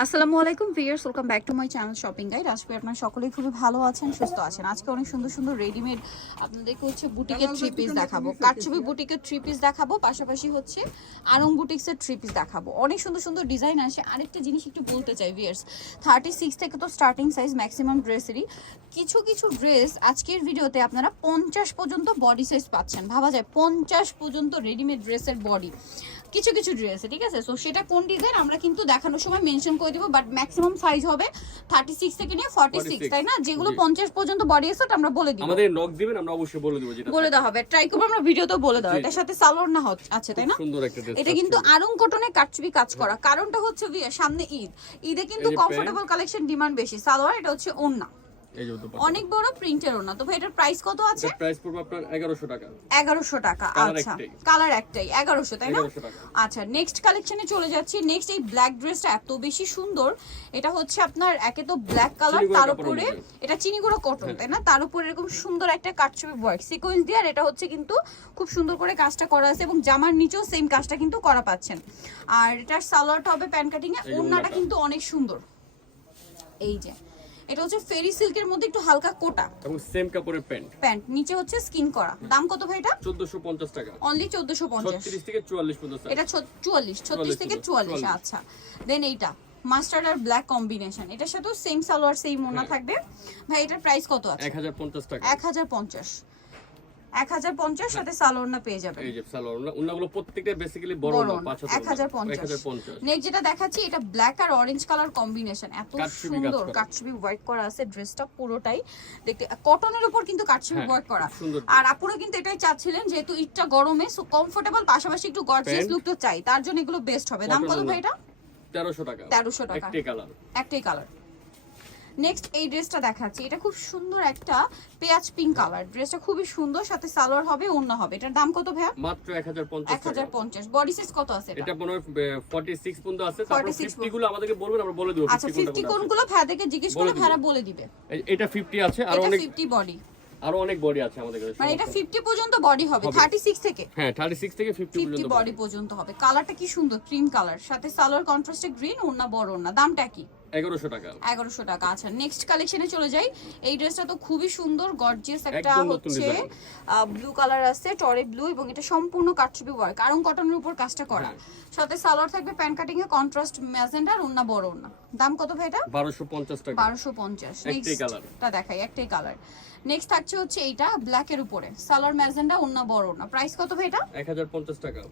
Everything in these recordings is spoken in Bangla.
আসসালামু আলাইকুম viewers, welcome back to my channel shopping guide. আজকে আপনারা সকলেই খুবই ভালো আছেন, সুস্থ আছেন। আজকে অনেক সুন্দর সুন্দর রেডিমেড আপনাদেরকে হচ্ছে বুটিকের থ্রি পিস দেখাবো, কারচুপি বুটিকের থ্রি পিস দেখাবো, পাশাপাশি হচ্ছে আরং বুটিক্সের থ্রি পিস দেখাবো। অনেক সুন্দর সুন্দর ডিজাইন আসে। আরেকটা জিনিস একটু বলতে চাই ভিউয়ার্স, 36 থেকে তো স্টার্টিং সাইজ ম্যাক্সিমাম ড্রেসেরই। কিছু কিছু ড্রেস আজকের ভিডিওতে আপনারা 50 পর্যন্ত বডি সাইজ পাচ্ছেন। ভাবা যায় 50 পর্যন্ত রেডিমেড ড্রেসের বডি কিছু কিছু ড্রেসে, ঠিক আছে? সো সেটা কোন ডিজাইন আমরা কিন্তু দেখানোর সময় মেনশন করে দেবো, বাট ম্যাক্সিমাম সাইজ হবে 36 থেকে নিয়ে 46, তাই না? যেগুলো 50 পর্যন্ত বডি আছে ওটা আমরা বলে দিব। আমাদের নক দিবেন, আমরা অবশ্যই বলে দেব। যেটা বলে দেওয়া হবে, ট্রাই করব আমরা ভিডিওতেও বলে দেওয়া। এটার সাথে সালোয়ার না আছে, তাই না? সুন্দর একটা ড্রেস। এটা কিন্তু আরং কটনে কারচুপি কাজ করা। কারণটা হচ্ছে সামনে ঈদে কিন্তু কমফোর্টেবল কালেকশন ডিমান্ড বেশি। সালোয়ার, এটা হচ্ছে ওন্না, এই যে দুপাট্টা অনেক বড় প্রিন্টের ওন্না। তো ভাই এটার প্রাইস কত আছে? এর প্রাইস পড়বে আপনার 1100 টাকা। 1100 টাকা। আচ্ছা, কালার একটাই 1100, তাই না? আচ্ছা, নেক্সট কালেকশনে চলে যাচ্ছি। নেক্সট এই ব্ল্যাক ড্রেসটা এত বেশি সুন্দর। এটা হচ্ছে আপনার একে তো ব্ল্যাক কালার, তার উপরে এটা চিনিগুড়ো কটন, তাই না? তার উপরে এরকম সুন্দর একটা কাটছবি ওয়ার্ক সিকোয়েন্স দিয়ে, আর এটা হচ্ছে কিন্তু খুব সুন্দর করে কাজটা করা আছে, এবং জামার নিচেও সেম কাজটা কিন্তু করা পাচ্ছেন। আর এটার সালোয়ারটা হবে প্যান কাটিং এ। ওড়নাটা কিন্তু অনেক সুন্দর। এই যে এটা হচ্ছে ফেরি সিল্কের মধ্যে একটু হালকা কোটা এবং সেম কাপড়ের প্যান্ট, নিচে হচ্ছে স্কিন করা। দাম কত ভাই এটা? 1450 টাকা। অনলি 1450। 36 থেকে 44 পর্যন্ত। এটা 36 থেকে 44। আচ্ছা, দেন এইটা মাস্টার্ড আর ব্ল্যাক কম্বিনেশন, এটার সাথেও সেম সালোয়ার সেম ওড়না থাকবে। ভাই এটার প্রাইস কত আছে? 1050 টাকা। 1050 সাথে সালোয়ার না পেয়ে যাবেন। এই যে সালোয়ার ওড়নাগুলো প্রত্যেকটা বেসিক্যালি বড় না, 1050। নেক্সট যেটা দেখাচ্ছি, এটা ব্ল্যাক আর অরেঞ্জ কালার কম্বিনেশন, এত সুন্দর কাটছবি ওয়ার্ক করা আছে। ড্রেসটা পুরোটাই দেখতে কটনের উপর কিন্তু কাটছবি ওয়ার্ক করা। আর আপুরা কিন্তু এটাই চাচ্ছিলেন, যেহেতু ঈদটা গরমে, সো কমফোর্টেবল পাশাপাশি একটু গর্জিয়াস লুক তো চাই, তার জন্য এগুলো বেস্ট হবে। দাম কত ভাই এটা? 1300 টাকা। 1300 টাকা। একটাই কালার। নেক্সট এই ড্রেসটা দেখাচ্ছি, এটা খুব সুন্দর একটা পেঁয়াজ পিঙ্ক কালার। ড্রেসটা খুবই সুন্দর, সাথে সালোয়ার হবে, ওড়না হবে। এটার দাম কত ভাইয়া? মাত্র 1050 টাকা। 1050। বডি সাইজ কত আছে এটা? এটা 46 পর্যন্ত আছে। তারপর 50 গুলো আমাদেরকে বলবেন, আমরা বলে দেব। আচ্ছা, 50 কোনগুলো ভাইয়াদেরকে জিজ্ঞেস করে ভাইরা বলে দিবে। এটা 50 আছে, আর অনেক 50 বডি, আরো অনেক বডি আছে আমাদের কাছে। মানে এটা 50 পর্যন্ত বডি হবে 36 থেকে। হ্যাঁ, 36 থেকে 50 বডি পর্যন্ত হবে। কালারটা কি সুন্দর, ক্রিম কালার, সাথে সালোয়ার কন্ট্রাস্টে গ্রিন, ওড়না বড় ওড়না। দামটা কি? 1100 টাকা। 1100 টাকা। আচ্ছা, নেক্সট কালেকশনে চলে যাই। এই ড্রেসটা তো খুবই সুন্দর, গর্জিয়াস একটা হচ্ছে ব্লু কালার আছে, টরে ব্লু, এবং এটা সম্পূর্ণ কাটছবি ওয়ার্ক, আরং কটনের উপর কাজটা করা। সাথে সালোয়ার থাকবে প্যান কাটিং এ কন্ট্রাস্ট ম্যাজেন্ডা, আর ওড়না বড় ওড়না। দাম কত ভাই এটা? 1250 টাকা। 1250। নেক্সটটা দেখাই, একটাই কালার। নেক্সট থাকছে হচ্ছে এইটা ব্ল্যাক এর উপরে, সালোয়ার ম্যাজেন্ডা, ওড়না বড় ওড়না। প্রাইস কত ভাই এটা? 1050 টাকা।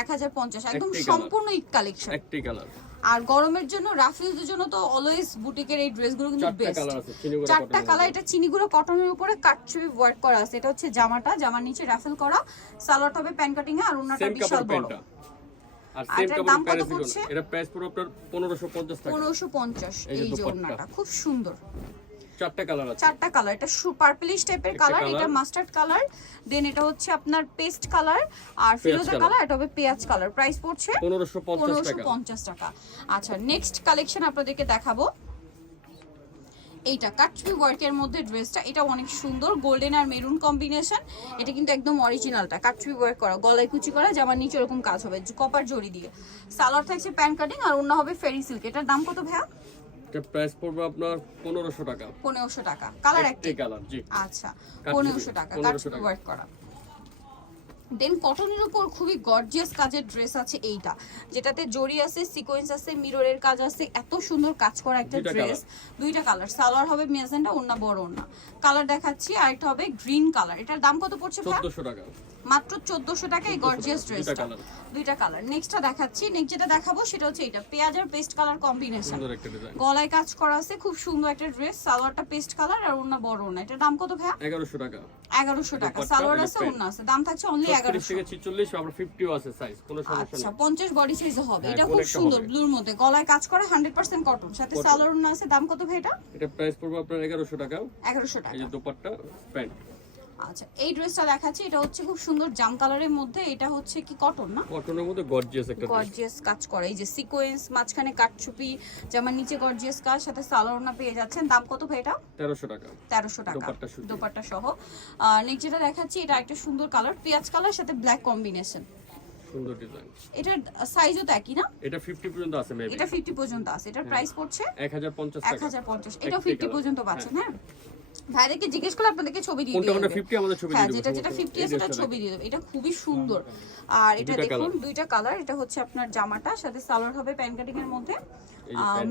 1050, একদম সম্পূর্ণ ঈদ কালেকশন। একটাই কালার। আর গরমের জন্য, রাফিউজের জন্য তো অলওয়েজ বুটিকের এই ড্রেসগুলো কিন্তু বেস্ট। চারটা কালার। এটা চিনিগুড়ো কটনের উপরে কাটছবি ওয়ার্ক করা আছে। এটা হচ্ছে জামাটা, জামার নিচে রাফেল করা, সালোয়ারটা হবে প্যান কাটিং এ, আর ওড়নাটা বিশাল বড়। আর সেম কাপড় প্যারাসিটন। এটা প্রাইস পুরো আপনার 1550 টাকা। 1550। এই যে ওড়নাটা খুব সুন্দর। চারটা কালার আছে। চারটা কালার। এটা পার্পলিশ টাইপের কালার, এটা মাস্টার্ড কালার, দেন এটা হচ্ছে আপনার পেস্ট কালার, আর ফিরোজা কালার, এটা হবে পেঁয়াজ কালার। প্রাইস পড়ছে 1550 টাকা। আচ্ছা, নেক্সট কালেকশন আপনাদেরকে দেখাবো। এইটা কাটছবি ওয়ার্কের মধ্যে ড্রেসটা, এটা অনেক সুন্দর, গোল্ডেন আর মেরুন কম্বিনেশন। এটা কিন্তু একদম অরিজিনালটা কাটছবি ওয়ার্ক করা, গলায় কুচি করা, জামার নিচে এরকম কাজ হবে কপার জড়ি দিয়ে। সালোয়ার থাকছে প্যান কাটিং, আর ওড়না হবে ফেরি সিল্ক। এটার দাম কত ভাইয়া? এটা প্রাইস পড়বে আপনার 1500 টাকা। 1500 টাকা। কালার একটাই কালার, জি। আচ্ছা, 1500 টাকা কাটছবি ওয়ার্ক করা। দেন কটনের উপর খুবই গর্জিয়াস কাজের ড্রেস আছে এইটা, যেটাতে জরি আছে, সিকোয়েন্স আছে, মিররের কাজ আছে, এত সুন্দর কাজ করা একটা ড্রেস। দুইটা কালার, সালোয়ার হবে ম্যাজেন্ডা, ওড়না বড় ওড়না। কালার দেখাচ্ছি, আর একটা হবে গ্রিন কালার। এটার দাম কত পড়ছে? 1400 টাকা। মাত্র 1400 টাকা এই গর্জিয়াস ড্রেসটা। দুইটা কালার। নেক্সটটা দেখাচ্ছি। নেক্সট যেটা দেখাবো সেটা হচ্ছে এটা পেঁয়াজ আর পেস্ট কালার কম্বিনেশন, গলায় কাজ করা আছে, খুব সুন্দর একটা ড্রেস। সালোয়ারটা পেস্ট কালার, আর ওড়না বড় ওড়না। এটার দাম কত ভাইয়া? 1100 টাকা। 1100 টাকা। সালোয়ার আছে, ওড়না আছে। দাম থাকছে অনলি 1100 থেকে 46, আবার 50 ও আছে সাইজ, কোনো সমস্যা নেই। আচ্ছা, 50 বডি সাইজ হবে। এটা খুব সুন্দর, ব্লুর মধ্যে, গলায় কাজ করা, 100% কটন, সাথে সালোয়ার ওড়না আছে। দাম কত ভাই এটা? এটা প্রাইস পড়বে আপনার 1100 টাকা। 1100 টাকা। এই যে দোপাট্টা, প্যান্ট। আচ্ছা, এই ড্রেসটা দেখাচ্ছি। এটা হচ্ছে খুব সুন্দর জাম কালারের মধ্যে। এটা হচ্ছে কি কটন না? কটনের মধ্যে গর্জিয়াস একটা ড্রেস, গর্জিয়াস কাজ করা। এই যে সিকোয়েন্স, মাঝখানে কাটছুপি, জামার নিচে গর্জিয়াস কাজ, সাথে সালোয়ার না পেয়ে যাচ্ছেন। দাম কত ভাই এটা? 1300 টাকা। 1300 টাকা দোপাট্টা সহ। নেক্সট যেটা দেখাচ্ছি, এটা একটা সুন্দর কালার, পেঁয়াজ কালার সাথে ব্ল্যাক কম্বিনেশন। সুন্দর ডিজাইন। এটার সাইজও তো একই না? এটা 50 পর্যন্ত আছে মেবি। এটা 50 পর্যন্ত আছে। এটার প্রাইস পড়ছে 1050 টাকা। 1050। এটাও 50 পর্যন্ত পাচ্ছেন। হ্যাঁ, ভাইদেরকে জিজ্ঞেস করলে আপনাদেরকে ছবি দিয়ে কোনটা দিবে। কোনটা 50 আমাদের ছবি দিয়ে হ্যাঁ, দেব। যেটা 50 আছে ওটা ছবি দিয়ে দেব। এটা খুবই সুন্দর। আর এটা দেখুন দুইটা কালার। এটা হচ্ছে আপনার জামাটা, সাথে সালোয়ার হবে প্যান্ট কাটিং এর মধ্যে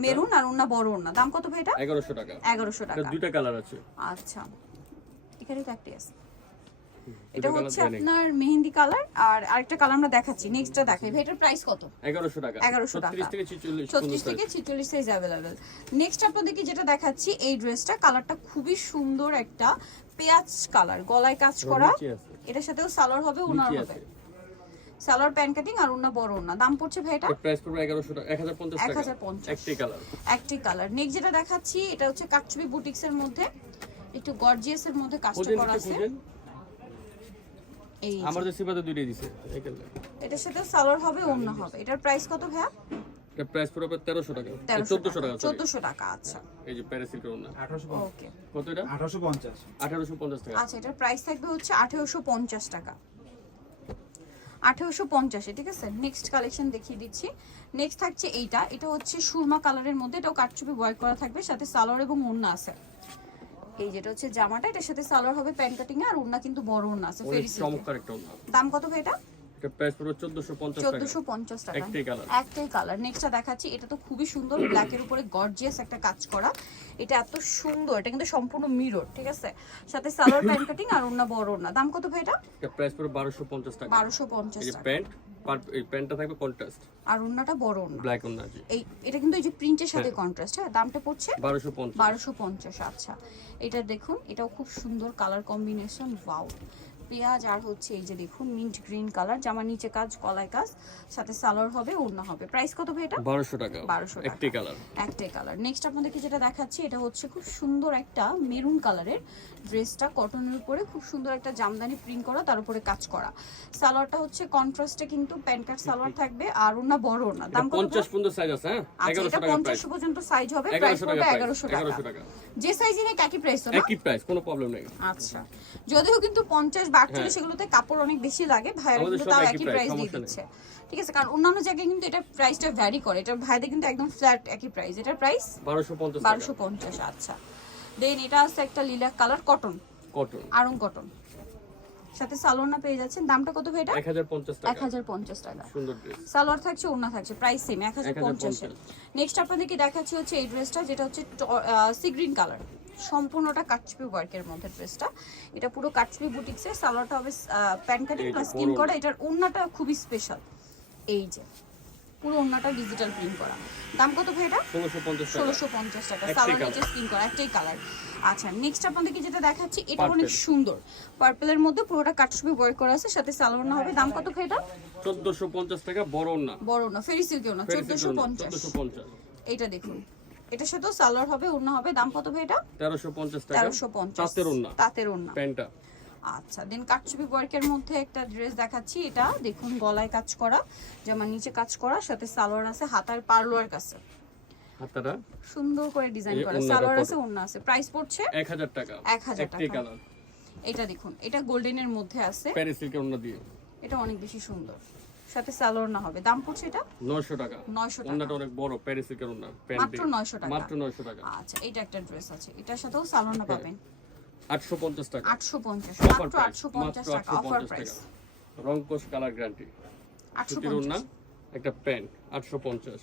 মেরুন, আর ওন্না বড় ওন্না। দাম কত ভাই এটা? 1100 টাকা। 1100 টাকা। এটা দুইটা কালার আছে। আচ্ছা, এখানে তো একটাই আছে। এটা হচ্ছে আপনার মেহেন্দি কালার, আর আরেকটা কালার আমরা দেখাচ্ছি। নেক্সটটা দেখাই ভাই। এটার প্রাইস কত? 1100 টাকা। 1100 টাকা। 36 থেকে 46 36 থেকে 46 সাইজ अवेलेबल। নেক্সট আপনাদেরকে যেটা দেখাচ্ছি, এই ড্রেসটা কালারটা খুবই সুন্দর, একটা পেঁয়াজ কালার, গলায় কাজ করা। এটার সাথেও সালোয়ার হবে, ওনার হবে। সালোয়ার প্যান্ট কাটিং আর ওন্না বড় ওন্না। দাম পড়ছে ভাই এটা? প্রাইস পড়বে 1100 টাকা। 1050 টাকা। 1050। একটি কালার। একটি কালার। নেক্সট যেটা দেখাচ্ছি, এটা হচ্ছে কাটছবি বুটিক্স এর মধ্যে, একটু গর্জিয়াস এর মধ্যে কাজটা করা আছে। এই আমার যে সিবাতে দুইটাই দিছে। এটার সাথে সালোয়ার হবে, ওন্না হবে। এটার প্রাইস কত ভাইয়া? এর প্রাইস পড়বে 1300 টাকা। 1400 টাকা। 1400 টাকা। আচ্ছা, এই যে প্যারিস সিল্কের ওন্না। 1850। ওকে, কত এটা? 1850। 1850 টাকা। আচ্ছা, এটার প্রাইস থাকবে হচ্ছে 1850 টাকা। 1850, ঠিক আছে। নেক্সট কালেকশন দেখিয়ে দিচ্ছি। নেক্সট থাকছে এইটা। এটা হচ্ছে সুরমা কালারের মধ্যে, এটাও কাটচুপি ওয়ার্ক করা থাকবে, সাথে সালোয়ার এবং ওন্না আছে। এই যেটা হচ্ছে জামাটা, এটার সাথে সালোয়ার হবে প্যান্ট কাটিং এ, আর ওন্না কিন্তু বড় ওন্না আছে অনেক ফেরি সিল্ক। চমৎকার একটা ওন্না। দাম কত ভাই এটা? এটা প্রাইস পড়বে 1450 টাকা। 1450 টাকা। একটাই কালার। একটাই কালার। নেক্সটটা দেখাচ্ছি। এটা তো খুবই সুন্দর, ব্ল্যাক এর উপরে গর্জিয়াস একটা কাজ করা। এটা এত সুন্দর, এটা কিন্তু সম্পূর্ণ মিরর, ঠিক আছে। সাথে সালোয়ার প্যান্ট কাটিং আর ওন্না বড় ওন্না। দাম কত ভাই এটা? এটা প্রাইস পড়বে 1250 টাকা। 1250 এই যে টাকা। প্যান্ট, এই প্যান্টটা থাকবে কন্ট্রাস্ট, আর ওন্নাটা বড় ওন্না, ব্ল্যাক ওন্না জি। এই এটা কিন্তু এই যে প্রিন্টের সাথে কন্ট্রাস্ট। হ্যাঁ, দামটা পড়ছে 1250। 1250। আচ্ছা, এটা দেখুন, এটাও খুব সুন্দর কালার কম্বিনেশন। ওয়াও, পেঁয়াজ আর হচ্ছে এই যে দেখুন মিন্ট গ্রিন কালার। জামার নিচে কাজ, গলায় কাজ, সাথে সালোয়ার হবে, ওড়না হবে। প্রাইস কত ভাই এটা? 1200 টাকা। 1200 টাকা। একটাই কালার। একটাই কালার। নেক্সট আপনাদেরকে যেটা দেখাচ্ছি, এটা হচ্ছে খুব সুন্দর একটা মেরুন কালারের ড্রেসটা, কটনের উপরে খুব সুন্দর একটা জামদানি প্রিন্ট করা, তার উপরে কাজ করা। সালোয়ারটা হচ্ছে কন্ট্রাস্টে, কিন্তু প্যান্ট কাট সালোয়ার থাকবে, আর ওড়না বড় ওড়না। দাম কত? 50 পর্যন্ত সাইজ আছে। হ্যাঁ, আচ্ছা, 1100 এটা টাকা প্রাইস। 50 পর্যন্ত সাইজ হবে। প্রাইস পড়বে 1100 টাকা। 1100 টাকা। যে সাইজই নেই একই প্রাইস তো না? একই প্রাইস, কোনো প্রবলেম নেই। আচ্ছা, যদিও কিন্তু 50 বা 48 সেগুলোতে কাপড় অনেক বেশি লাগে, ভাইয়েরা আমাদের কিন্তু সব তাও একই একই price, প্রাইস দিয়ে সমস্যা নেই। দিচ্ছে, ঠিক আছে। কারণ অন্যান্য জায়গায় কিন্তু এটা প্রাইসটা ভ্যারি করে, এটা ভাইদের কিন্তু একদম ফ্ল্যাট একই প্রাইস। এটার প্রাইস 1250 টাকা। 1250। আচ্ছা, দেন এটা আছে একটা lilac colour, cotton, cotton, Aarong cotton, সাথে সালোয়ার না পেয়ে যাচ্ছেন। দামটা কত ভাই এটা? 1050 টাকা। 1050 টাকা। সুন্দর ড্রেস। সালোয়ার থাকছে, ওড়না থাকছে, প্রাইস সেম 1050। নেক্সট আপনাদেরকে দেখাচ্ছি হচ্ছে এই ড্রেসটা, যেটা হচ্ছে সি গ্রিন কালার, সম্পূর্ণটা কাটছবি ওয়ার্কের মধ্যে ড্রেসটা। এটা পুরো কাটছবি বুটিক্সের। সালোয়ারটা হবে প্যান্ট কাটিং প্লাস স্কিন করা। এটার ওড়নাটা খুবই স্পেশাল, এই যে পুরো ওড়নাটা ডিজিটাল প্রিন্ট করা। দাম কত ভাই এটা? 1650 টাকা। 1650 টাকা। সালোয়ার নিচে স্কিন করা, একটাই কালার। আচ্ছা, নেক্সট আপনাদেরকে যেটা দেখাচ্ছি, এটা অনেক সুন্দর, পার্পলের মধ্যে পুরোটা কাটছবি ওয়ার্ক করা আছে, সাথে সালোয়ার না হবে। দাম কত ভাই এটা? 1450 টাকা। বড় না, বড় না, ফেরি সিল্কের না, 1450। 1450। এইটা দেখুন, এটার সাথেও সালোয়ার হবে, ওড়না হবে। দাম কত ভাই এটা? 1350 টাকা। 1350। তাঁতের ওড়না, তাঁতের ওড়না। প্যান্টটা। আচ্ছা, দেন কাটছবি ওয়ার্কের মধ্যে একটা ড্রেস দেখাচ্ছি। এটা দেখুন, গলায় কাজ করা, জামার নিচে কাজ করা, সাথে সালোয়ার আছে, হাতার পার্লোয়ার কাছে হাতাটা সুন্দর করে ডিজাইন এই করা, ওড়নাটা সালোয়ার কত? আছে, ওড়না আছে। প্রাইস পড়ছে 1000 টাকা। 1000 একটাই টাকা। কালার। এটা দেখুন, এটা গোল্ডেনের মধ্যে আছে, প্যারিস সিল্কের ওড়না দিয়ে। এটা অনেক বেশি সুন্দর, সাথে সালোয়ার না হবে। দাম পড়ছে এটা 900 টাকা। 900 টাকা। ওড়নাটা অনেক বড়, প্যারিস সিল্কের ওড়না, প্যান্ট মাত্র 900 টাকা। মাত্র 900 টাকা। আচ্ছা, এটা একটা ড্রেস আছে, এটার সাথেও সালোয়ার না পাবেন। 850 টাকা। 850, অফার মাত্র প্রাইস, 850 মাত্র টাকা অফার 850 প্রাইস। টাকা। রংকশ কালার গ্যারান্টি। সুতির ওড়না, 850। একটা প্যান্ট 850।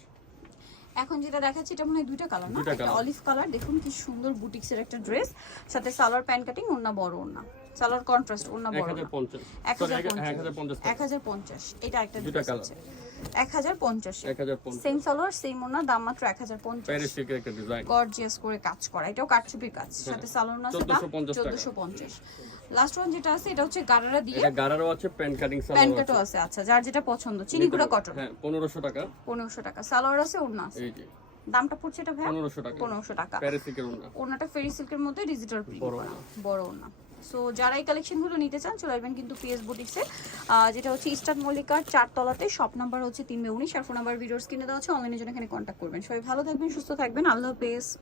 এখন যেটা দেখাচ্ছি, এটা মনে হয় দুইটা কালার না, দুইটা একটা colour। Olive colour. দেখুন কি সুন্দর বুটিক্সের একটা ড্রেস, সাথে সালোয়ার প্যান্ট কাটিং, ওড়না বড় ওড়না, সালোয়ার কন্ট্রাস্ট, ওড়না বড় ওড়না। 1050। 1050। 1050 টাকা। 1050। এটা একটা দুইটা ড্রেস colour। আছে 1050। 1050। সেম সালোয়ার সেম ওড়না, দাম মাত্র 1050। প্যারিস সিল্কের একটা ডিজাইন। গর্জিয়াস করে কাজ করা, এটাও কাটছবির কাজ, সাথে সালোয়ার না আছে, দাম 1450 টাকা। 1450। লাস্ট ওয়ান যেটা আছে, এটা হচ্ছে গারারা দিয়ে এটা গারারও আছে, প্যান্ট কাটিং প্যান্ট সালোয়ার কাটও আছে। আছে। আচ্ছা, যার যেটা পছন্দ। চিনিগুড়া কটন, হ্যাঁ 1500 টাকা। 1500 টাকা। সালোয়ার আছে, ওড়না আছে। এই যে দামটা পড়ছে এটা ভাই 1500 টাকা। 1500 টাকা। প্যারিস সিল্কের ওড়না। ওড়নাটা ফেরি সিল্কের মধ্যে ডিজিটাল প্রিন্ট বড় করা, ওড়না। বড় ওড়না। সো যারা এই কালেকশনগুলো নিতে চান, চলে আসবেন কিন্তু পিএস বুটিক্সে, যেটা হচ্ছে ইস্টার্ন মল্লিকার 4 তলাতে। শপ নাম্বার হচ্ছে 319, আর ফোন নাম্বার ভিডিওস কিনে দেওয়া আছে। অনলাইনের জন্য এখানে কন্ট্যাক্ট করবেন। সবাই ভালো থাকবেন, সুস্থ থাকবেন। আল্লাহ হাফেজ।